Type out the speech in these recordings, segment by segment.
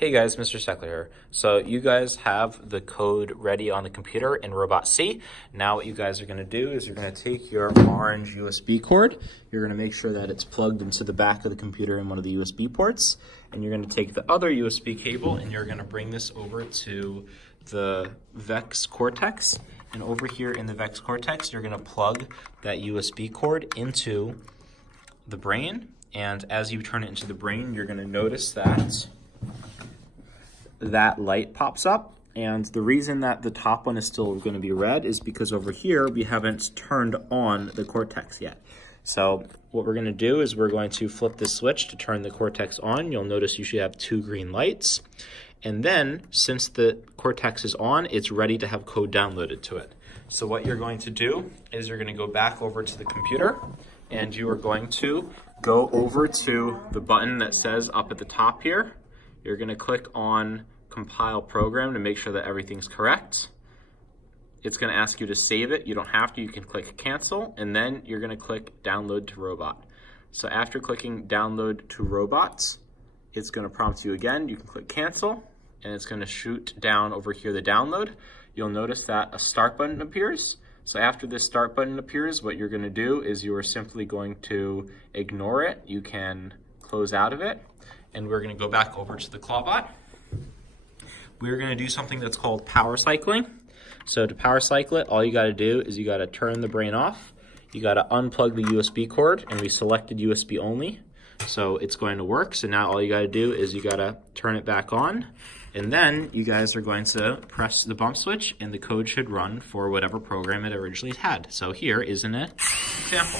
Hey guys, Mr. Steckler here. So you guys have the code ready on the computer in Robot C. Now what you guys are going to do is you're going to take your orange USB cord. You're going to make sure that it's plugged into the back of the computer in one of the USB ports. And you're going to take the other USB cable and you're going to bring this over to the VEX Cortex. And over here in the VEX Cortex, you're going to plug that USB cord into the brain. And as you turn it into the brain, you're going to notice that light pops up, and the reason that the top one is still going to be red is because over here we haven't turned on the cortex yet. So what we're going to do is we're going to flip this switch to turn the cortex on. You'll notice you should have 2 green lights, and then since the cortex is on, it's ready to have code downloaded to it. So what you're going to do is you're going to go back over to the computer, and you are going to go over to the button that says up at the top here. You're going to click on compile program to make sure that everything's correct. It's going to ask you to save it. You don't have to. You can click cancel, and then you're going to click download to robot. So after clicking download to robots, it's going to prompt you again. You can click cancel, and it's going to shoot down over here the download. You'll notice that a start button appears. So after this start button appears, what you're going to do is you are simply going to ignore it. You can close out of it. And we're going to go back over to the Clawbot. We're going to do something that's called power cycling. So to power cycle it, all you got to do is you got to turn the brain off. You got to unplug the USB cord, and we selected USB only. So it's going to work. So now all you got to do is you got to turn it back on. And then you guys are going to press the bump switch, and the code should run for whatever program it originally had. So here is an example.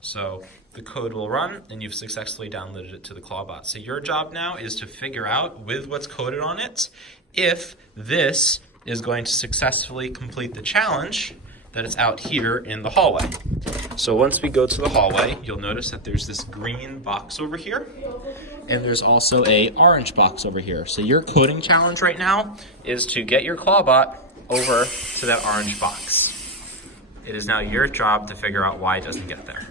So the code will run, and you've successfully downloaded it to the Clawbot. So your job now is to figure out, with what's coded on it, if this is going to successfully complete the challenge that is out here in the hallway. So once we go to the hallway, you'll notice that there's this green box over here, and there's also a orange box over here. So your coding challenge right now is to get your Clawbot over to that orange box. It is now your job to figure out why it doesn't get there.